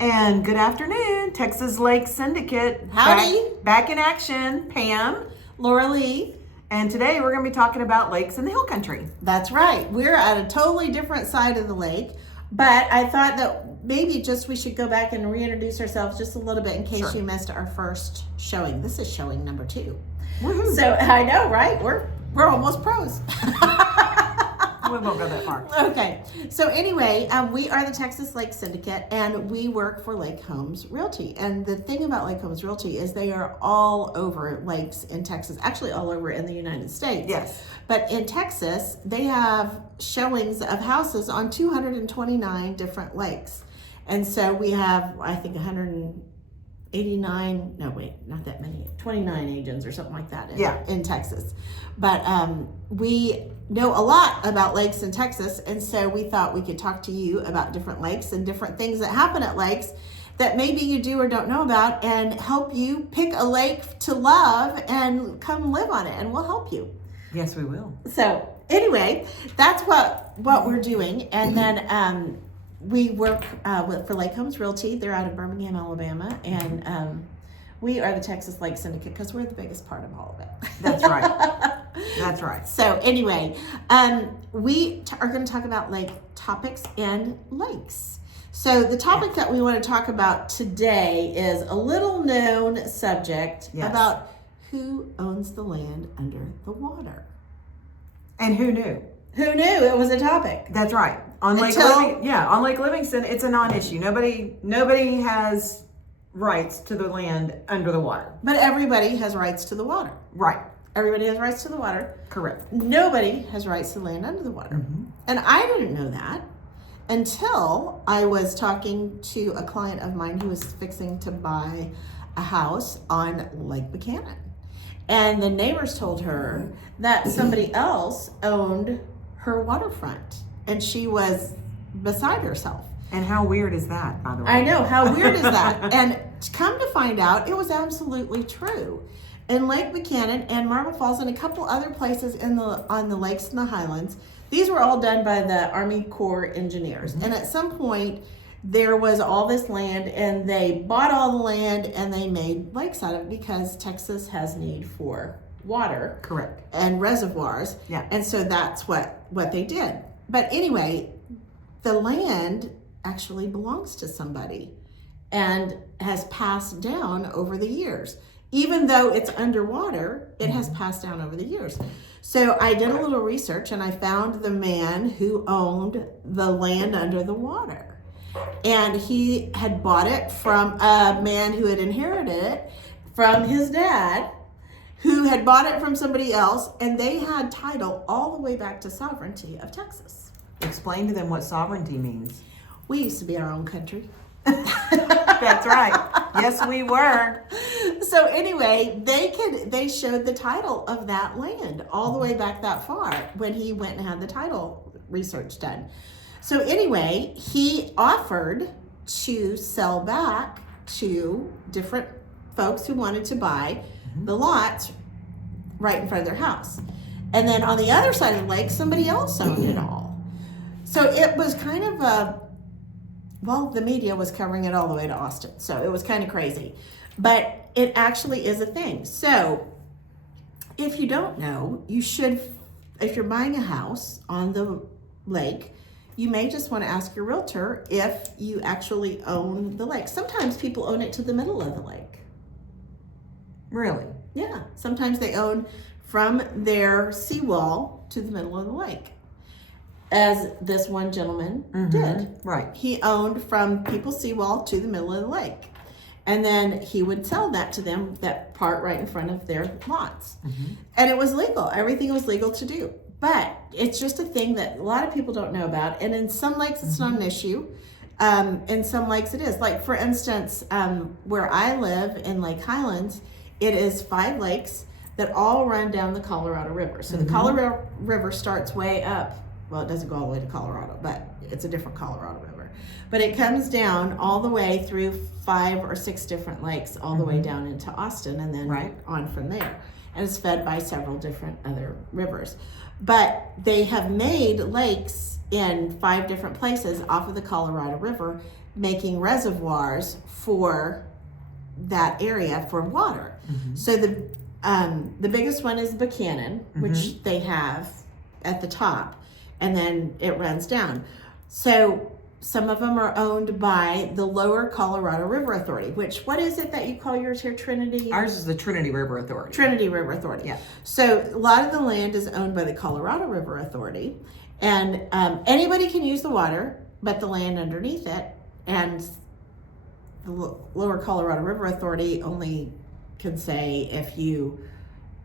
And good afternoon, Texas Lake Syndicate. Howdy. Back in action, Pam. Laura Lee. And today we're going to be talking about lakes in the hill country. That's right. We're at a totally different side of the lake, but I thought that maybe just we should go back and reintroduce ourselves just a little bit in case you missed our first showing. This is showing number 2. Woohoo. So I know, right? We're almost pros. We won't go that far. Okay. So anyway, we are the Texas Lake Syndicate, and we work for Lake Homes Realty. And the thing about Lake Homes Realty is they are all over lakes in Texas, actually all over in the United States. Yes. But in Texas, they have showings of houses on 229 different lakes. And so we have, I think, 189, no wait, not that many, 29 agents or something like that in Texas. But we know a lot about lakes in Texas, and so we thought we could talk to you about different lakes and different things that happen at lakes that maybe you do or don't know about, and help you pick a lake to love and come live on it, and we'll help you. Yes, we will. So anyway, that's what we're doing. And then we work for Lake Homes Realty. They're out of Birmingham, Alabama, and we are the Texas Lake Syndicate because we're the biggest part of all of it. That's right. That's right. So anyway, we are going to talk about lake topics and lakes. So the topic that we want to talk about today is a little known subject about who owns the land under the water. And who knew? Who knew it was a topic? That's right. On Lake Livingston, it's a non-issue. Nobody has rights to the land under the water. But everybody has rights to the water. Right. Everybody has rights to the water. Correct. Nobody has rights to the land under the water. Mm-hmm. And I didn't know that until I was talking to a client of mine who was fixing to buy a house on Lake Buchanan. And the neighbors told her that somebody else owned her waterfront, and she was beside herself. And how weird is that, by the way? I know, how weird is that? And come to find out, it was absolutely true. In Lake Buchanan and Marble Falls and a couple other places on the lakes in the Highlands, these were all done by the Army Corps engineers. Mm-hmm. And at some point, there was all this land, and they bought all the land and they made lakes out of it because Texas has need for water. Correct. And reservoirs. Yeah. And so that's what they did. But anyway, the land actually belongs to somebody and has passed down over the years. Even though it's underwater, it has passed down over the years. So I did a little research, and I found the man who owned the land under the water. And he had bought it from a man who had inherited it from his dad, who had bought it from somebody else, and they had title all the way back to sovereignty of Texas. Explain to them what sovereignty means. We used to be our own country. That's right. Yes, we were. So anyway, they showed the title of that land all the way back that far when he went and had the title research done. So anyway, he offered to sell back to different folks who wanted to buy the lots right in front of their house. And then on the other side of the lake, somebody else owned it all. So it was kind of the media was covering it all the way to Austin. So it was kind of crazy. But it actually is a thing. So if you don't know, you should, if you're buying a house on the lake, you may just want to ask your realtor if you actually own the lake. Sometimes people own it to the middle of the lake. Really? Yeah. Sometimes they own from their seawall to the middle of the lake, as this one gentleman did. Right. He owned from people's seawall to the middle of the lake. And then he would sell that to them, that part right in front of their lots. Mm-hmm. And it was legal. Everything was legal to do. But it's just a thing that a lot of people don't know about. And in some lakes, it's not an issue. In some lakes, it is. Like, for instance, where I live in Lake Highlands, it is 5 lakes that all run down the Colorado River. So the Colorado River starts way up. Well, it doesn't go all the way to Colorado, but it's a different Colorado River. But it comes down all the way through 5 or 6 different lakes, all the way down into Austin, and then on from there. and is fed by several different other rivers. But they have made lakes in 5 different places off of the Colorado River, making reservoirs for that area for water. So the biggest one is Buchanan, which they have at the top, and then it runs down. So some of them are owned by the Lower Colorado River Authority, which, what is it that you call yours here, Trinity? Ours is the Trinity River Authority. Trinity River Authority. Yeah. So a lot of the land is owned by the Colorado River Authority, and anybody can use the water, but the land underneath it, and the Lower Colorado River Authority only can say if you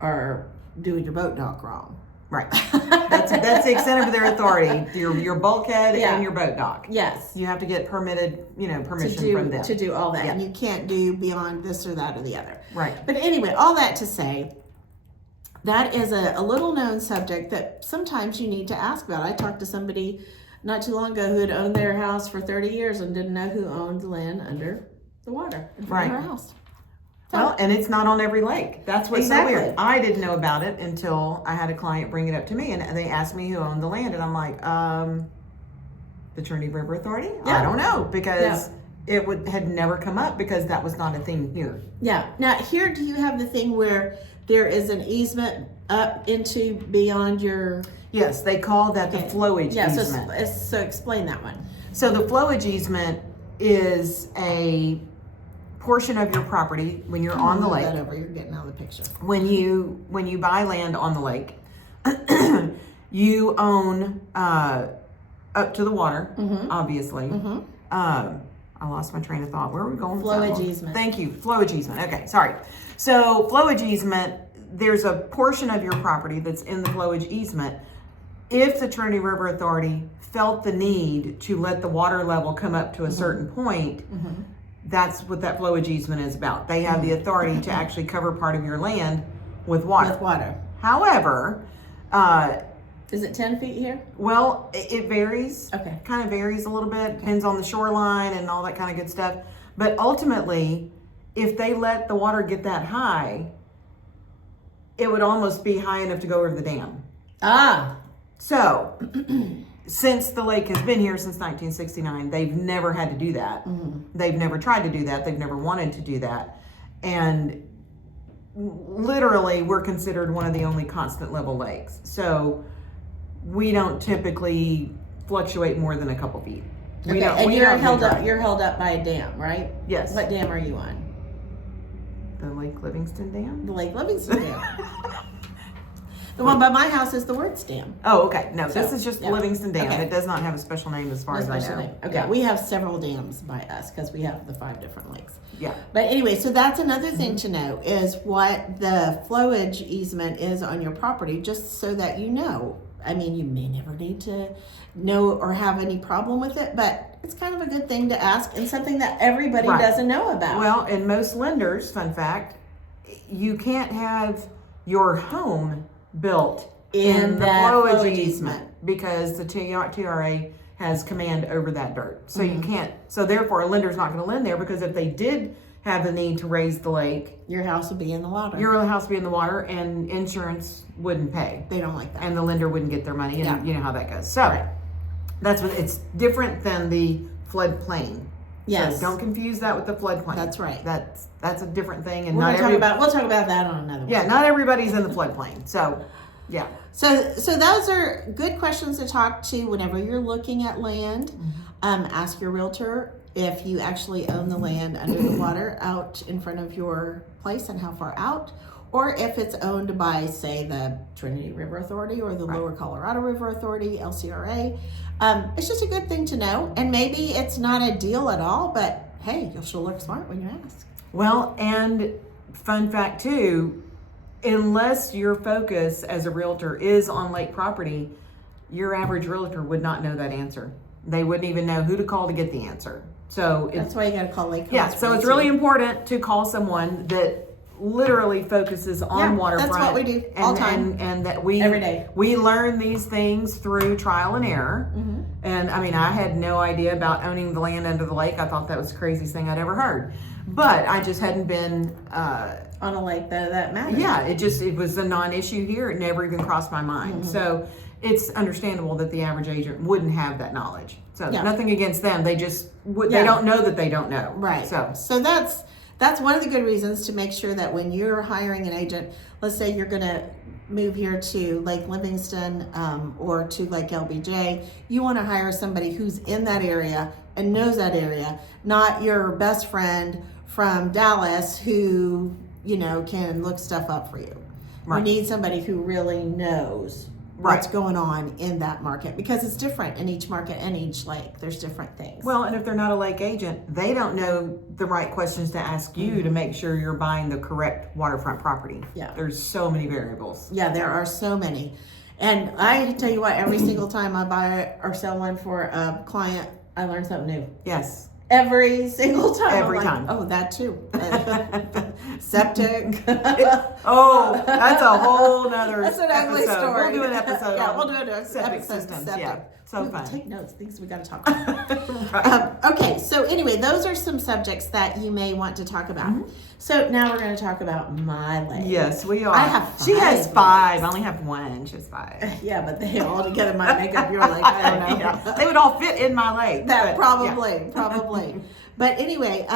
are doing your boat dock wrong. Right. That's the extent of their authority. Your bulkhead and your boat dock. Yes. You have to get permission from them. To do all that. Yeah. And you can't do beyond this or that or the other. Right. But anyway, all that to say, that is a little known subject that sometimes you need to ask about. I talked to somebody not too long ago who had owned their house for 30 years and didn't know who owned the land under the water in front of her house. Well, and it's not on every lake. That's what's so Exactly. weird. I didn't know about it until I had a client bring it up to me, and they asked me who owned the land, and I'm like, the Trinity River Authority? Yeah. I don't know, because it had never come up because that was not a thing here. Yeah. Now, here, do you have the thing where there is an easement up into beyond your... Yes, they call that the flowage easement. So explain that one. So the flowage easement is a portion of your property when you're on the lake. That over. You're getting out of the picture. When you buy land on the lake, you own up to the water, obviously. I lost my train of thought. Where are we going? Flowage easement. Thank you. Flowage easement. Okay, sorry. So flowage easement, there's a portion of your property that's in the flowage easement. If the Trinity River Authority felt the need to let the water level come up to a certain point, that's what that flowage easement is about. They have the authority to actually cover part of your land with water. With water. However, is it 10 feet here? well, it varies. Okay. Kind of varies a little bit. Depends on the shoreline and all that kind of good stuff. But ultimately, if they let the water get that high, it would almost be high enough to go over the dam. Ah. So, since the lake has been here since 1969, they've never had to do that. They've never tried to do that. They've never wanted to do that. And literally, we're considered one of the only constant level lakes. So, we don't typically fluctuate more than a couple feet. You're held up by a dam, right? Yes. What dam are you on? The Lake Livingston Dam? The Lake Livingston Dam. The one by my house is the Words Dam. Oh, okay. No, this is just the yeah. Livingston Dam. Okay. It does not have a special name as far as I know. Okay, Yeah. we have several dams by us because we have the 5 different lakes. Yeah. But anyway, so that's another thing to know is what the flowage easement is on your property, just so that you know. I mean, you may never need to know or have any problem with it, but it's kind of a good thing to ask and something that everybody doesn't know about. Well, and most lenders, fun fact, you can't have your home built in the flowage easement because the TRA has command over that dirt. So you can't, so therefore a lender's not going to lend there, because if they did have the need to raise the lake, your house would be in the water. your house would be in the water and insurance wouldn't pay. They don't like that. And the lender wouldn't get their money, and you know how that goes. So that's what it's different than the floodplain. Yes. So don't confuse that with the floodplain. That's right. That's a different thing, and we'll not talk about that on another one. Yeah, not everybody's in the floodplain. So, yeah. So those are good questions to talk to whenever you're looking at land. Ask your realtor if you actually own the land under the water out in front of your place and how far out, or if it's owned by, say, the Trinity River Authority or the Lower Colorado River Authority, LCRA. It's just a good thing to know, and maybe it's not a deal at all, but hey, you'll sure look smart when you ask. Well, and fun fact too, unless your focus as a realtor is on lake property, your average realtor would not know that answer. They wouldn't even know who to call to get the answer. So that's why you got to call Lake. Yeah, so it's really important to call someone that literally focuses on waterfront. That's what we do all time, and that we every day. We learn these things through trial and error, And I mean, I had no idea about owning the land under the lake. I thought that was the craziest thing I'd ever heard. But I just hadn't been on a lake that mattered. Yeah, it was a non-issue here. It never even crossed my mind. So it's understandable that the average agent wouldn't have that knowledge. So nothing against them. They just they don't know that they don't know. Right. So that's one of the good reasons to make sure that when you're hiring an agent, let's say you're going to move here to Lake Livingston or to Lake LBJ, you want to hire somebody who's in that area and knows that area, not your best friend from Dallas who, can look stuff up for you. Right. You need somebody who really knows what's going on in that market, because it's different in each market and each lake. There's different things. Well, and if they're not a lake agent, they don't know the right questions to ask you to make sure you're buying the correct waterfront property. Yeah. There's so many variables. Yeah, there are so many. And I tell you what, every single time I buy or sell one for a client, I learn something new. Yes. Every single time. Every time. Oh, that too. Septic. That's a whole nother That's an ugly episode. story. We'll do an episode Yeah, on we'll do an septic episode. systems. Septic. Yeah, so fun. Take notes, things we got to talk about. Right. Okay, so anyway, those are some subjects that you may want to talk about. So now we're going to talk about my lake. Yes, we are. I have 5. She has 5. I only have 1. She has 5. Yeah, but they all together might make up your lake. I don't know. Yeah, they would all fit in my lake. That but, probably. But anyway,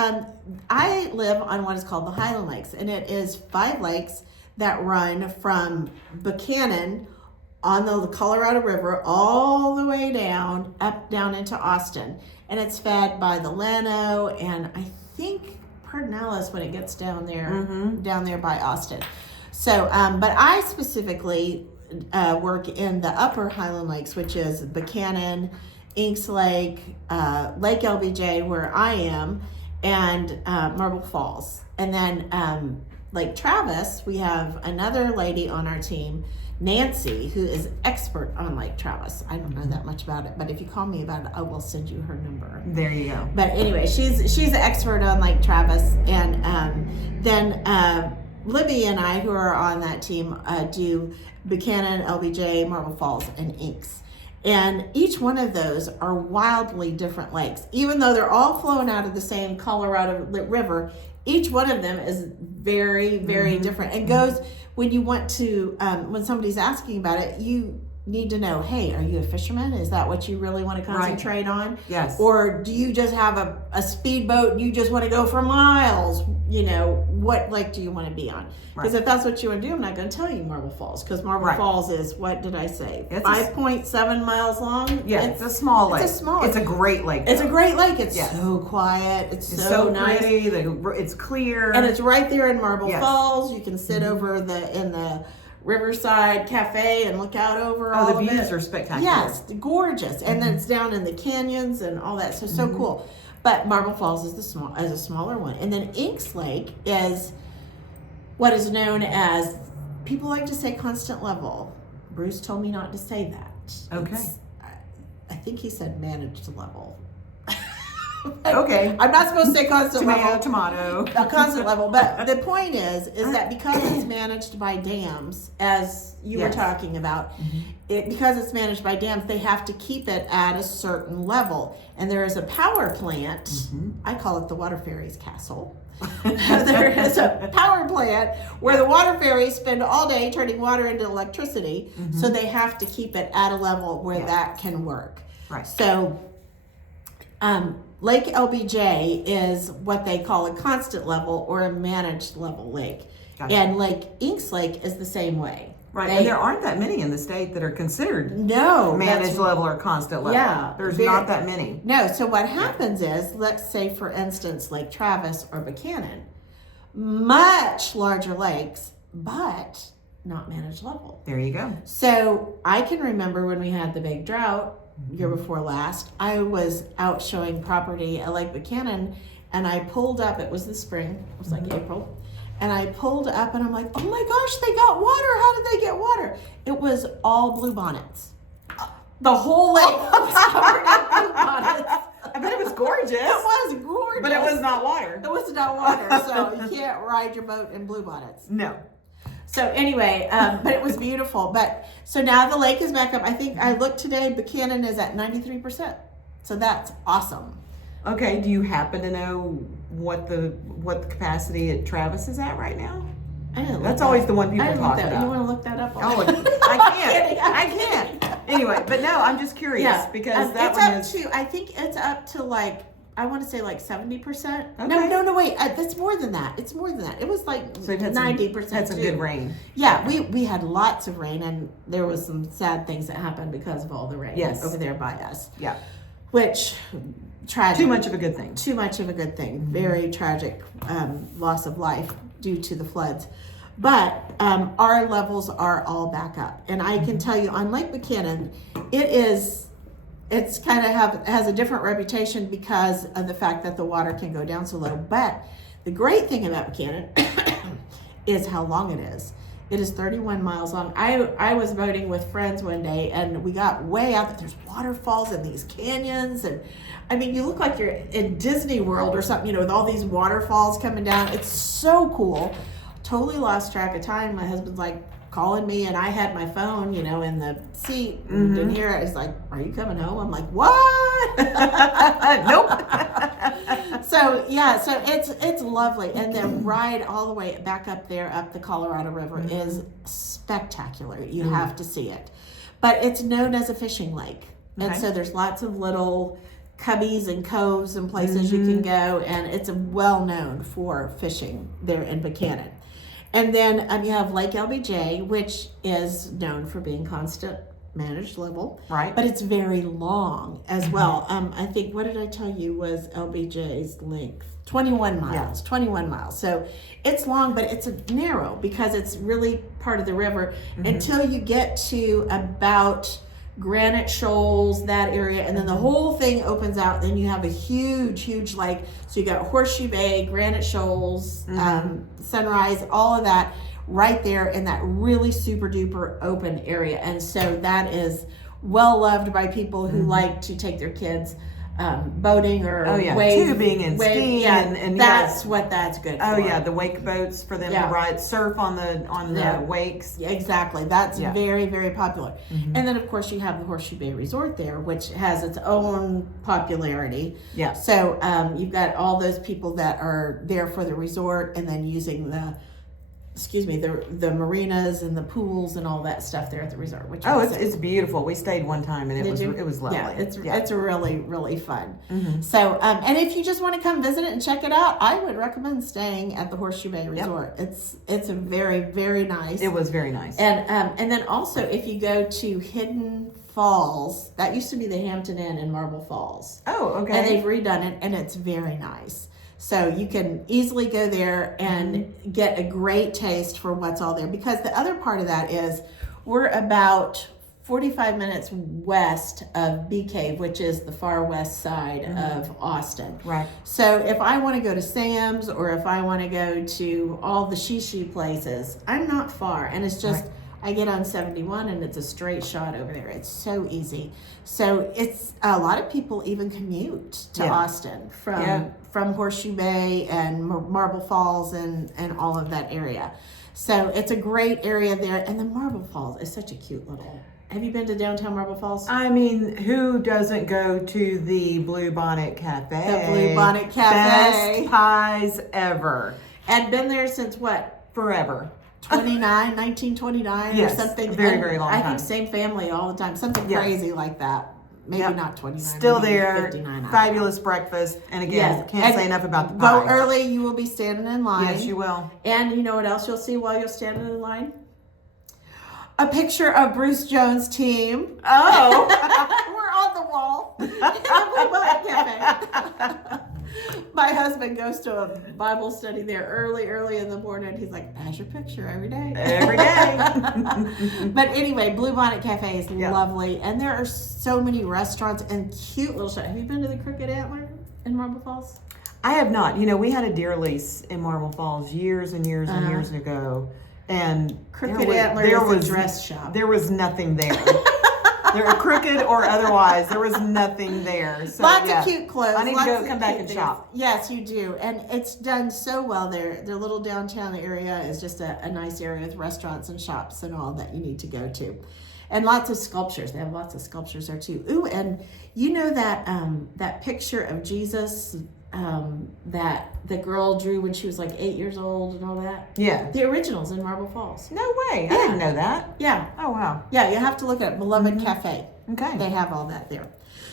I live on what is called the Highland Lakes, and it is 5 lakes that run from Buchanan on the Colorado River all the way down into Austin, and it's fed by the Llano and I think Pedernales when it gets down there by Austin. So, but I specifically work in the upper Highland Lakes, which is Buchanan, Inks Lake, Lake LBJ, where I am, and Marble Falls. And then Lake Travis, we have another lady on our team, Nancy, who is expert on Lake Travis. I don't know that much about it, but if you call me about it, I will send you her number. There you go. But anyway, she's an expert on Lake Travis. And then Libby and I, who are on that team, do Buchanan, LBJ, Marble Falls, and Inks. And each one of those are wildly different lakes. Even though they're all flowing out of the same Colorado River, each one of them is very, very different. And goes, when you want to, when somebody's asking about it, you need to know, hey, are you a fisherman? Is that what you really want to concentrate on? Yes. Or do you just have a speedboat and you just want to go for miles? What lake do you want to be on? Because if that's what you want to do, I'm not going to tell you Marble Falls, because Marble Falls is, what did I say? 5.7 miles long? Yeah, it's a small lake. It's a great lake. It's a great lake. It's so quiet. It's so nice. Pretty. It's clear. And it's right there in Marble Falls. You can sit over in the Riverside Cafe and look out over all of it. The views are spectacular. Yes, gorgeous. And then it's down in the canyons and all that. So cool. But Marble Falls is a smaller one. And then Inks Lake is what is known as, people like to say constant level. Bruce told me not to say that. Okay. I think he said managed level. Okay. I'm not supposed to say constant level. Tomato. A constant level. But the point is that because it's managed by dams, as you were talking about, because it's managed by dams, they have to keep it at a certain level. And there is a power plant, I call it the Water Fairies Castle. There is a power plant where the water fairies spend all day turning water into electricity, so they have to keep it at a level where that can work. Right. So Lake LBJ is what they call a constant level or a managed level lake. Gotcha. And Lake Inks Lake is the same way. Right, and there aren't that many in the state that are considered managed level or constant level. Yeah. There's not that many. No, so what happens is, let's say for instance, Lake Travis or Buchanan, much larger lakes, but not managed level. There you go. So I can remember when we had the big drought, year before last, I was out showing property at Lake Buchanan, and I pulled up, it was the spring, it was like April, and I pulled up and I'm like, oh my gosh, they got water. How did they get water? It was all bluebonnets. The whole lake was covered in bluebonnets. I bet it was gorgeous. It was gorgeous. But it was not water. It was not water, so you can't ride your boat in bluebonnets. No. So anyway, but it was beautiful. But so now the lake is back up. I think I looked today, Buchanan is at 93%. So that's awesome. Okay, do you happen to know what the capacity at Travis is at right now? That's always the one people talk about. You want to look that up? Oh, I can't. Anyway, but no, I'm just curious because that one is. I think it's up to like, I want to say like 70%. Okay. No, wait. That's more than that. It's more than that. It was like 90%. Had some good rain. Yeah, we had lots of rain, and there was some sad things that happened because of all the rain over there by us. Yeah. Which, tragic. Too much of a good thing. Too much of a good thing. Very tragic loss of life due to the floods. But our levels are all back up. And I can tell you on Lake Buchanan, it's kind of has a different reputation because of the fact that the water can go down so low. But the great thing about Buchanan is how long it is. It is 31 miles long. I was boating with friends one day, and we got way out that there's waterfalls and these canyons, and I mean, you look like you're in Disney World or something, with all these waterfalls coming down. It's so cool. Totally lost track of time. My husband's like calling me, and I had my phone, in the seat, and didn't hear it. He's like, "Are you coming home?" I'm like, "What?" Nope. So it's lovely, and the ride all the way back up there, up the Colorado River, is spectacular. You have to see it, but it's known as a fishing lake, and so there's lots of little cubbies and coves and places you can go, and it's well known for fishing there in Buchanan. And then you have Lake LBJ, which is known for being constant managed level. Right. But it's very long as well. I think, what did I tell you was LBJ's length? 21 miles. Yeah. 21 miles. So it's long, but it's narrow because it's really part of the river until you get to about Granite Shoals, that area, and then the whole thing opens out. Then you have a huge lake. So you got Horseshoe Bay, Granite Shoals, Sunrise, all of that right there in that really super duper open area. And so that is well loved by people who like to take their kids boating or tubing and skiing, and that's what that's good for. The wake boats for them to ride, surf on the wakes. Yeah, exactly. That's very, very popular. And then of course you have the Horseshoe Bay Resort there, which has its own popularity. Yeah. So you've got all those people that are there for the resort and then using the marinas and the pools and all that stuff there at the resort. Which it's beautiful. We stayed one time and it was lovely. Yeah, it's really, really fun. So and if you just want to come visit it and check it out, I would recommend staying at the Horseshoe Bay Resort. It's a very, very nice. It was very nice. And then also if you go to Hidden Falls, that used to be the Hampton Inn in Marble Falls. Oh, okay. And they've redone it, and it's very nice. So you can easily go there and get a great taste for what's all there. Because the other part of that is we're about 45 minutes west of Bee Cave, which is the far west side of Austin. Right. So if I want to go to Sam's or if I want to go to all the Shishu places, I'm not far. And it's just, I get on 71 and it's a straight shot over there. It's so easy. So it's a lot of people even commute to Austin from Horseshoe Bay and Marble Falls and all of that area. So it's a great area there. And the Marble Falls is such a cute little. Have you been to downtown Marble Falls? I mean, who doesn't go to the Blue Bonnet Cafe? The Blue Bonnet Cafe. Best pies ever. And been there since what? Forever. 1929 or something. Very, very long time. I think same family all the time. Something crazy like that. Maybe not 29. Still maybe there. 59. Fabulous breakfast. And again, can't say enough about the pie. pie. Go early, you will be standing in line. Yes, you will. And you know what else you'll see while you're standing in line? A picture of Bruce Jones' team. Oh. We're on the wall in the Blue Bonnet Cafe. My husband goes to a Bible study there early in the morning. He's like, "That's your picture every day." Every day. But anyway, Blue Bonnet Cafe is lovely, and there are so many restaurants and cute little shops. Have you been to the Crooked Antler in Marble Falls? I have not. We had a deer lease in Marble Falls years and years and years ago, and Crooked Antler is a dress shop. There was nothing there. They're crooked or otherwise. There was nothing there. So, Lots of cute clothes. I need to lots go of come back cute and things. shop. Yes, you do. And it's done so well there. Their little downtown area is just a nice area with restaurants and shops and all that you need to go to. And lots of sculptures. They have lots of sculptures there too. Ooh, and you know that that picture of Jesus that the girl drew when she was like 8 years old and all that? Yeah. The original's in Marble Falls. No way. I didn't know that. Yeah. Oh, wow. Yeah, you have to look at Beloved Cafe. Okay. They have all that there.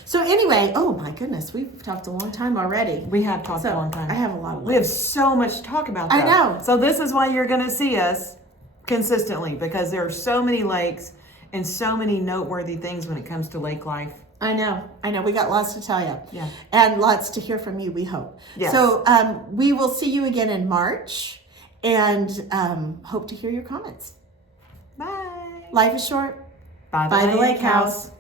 So anyway, oh my goodness, we've talked a long time already. We have talked a long time. I have a lot of We have so much to talk about, though. I know. So this is why you're going to see us consistently, because there are so many lakes and so many noteworthy things when it comes to lake life. I know. We got lots to tell you. Yeah. And lots to hear from you, we hope. Yes. So we will see you again in March and hope to hear your comments. Bye. Life is short. By By the lake house.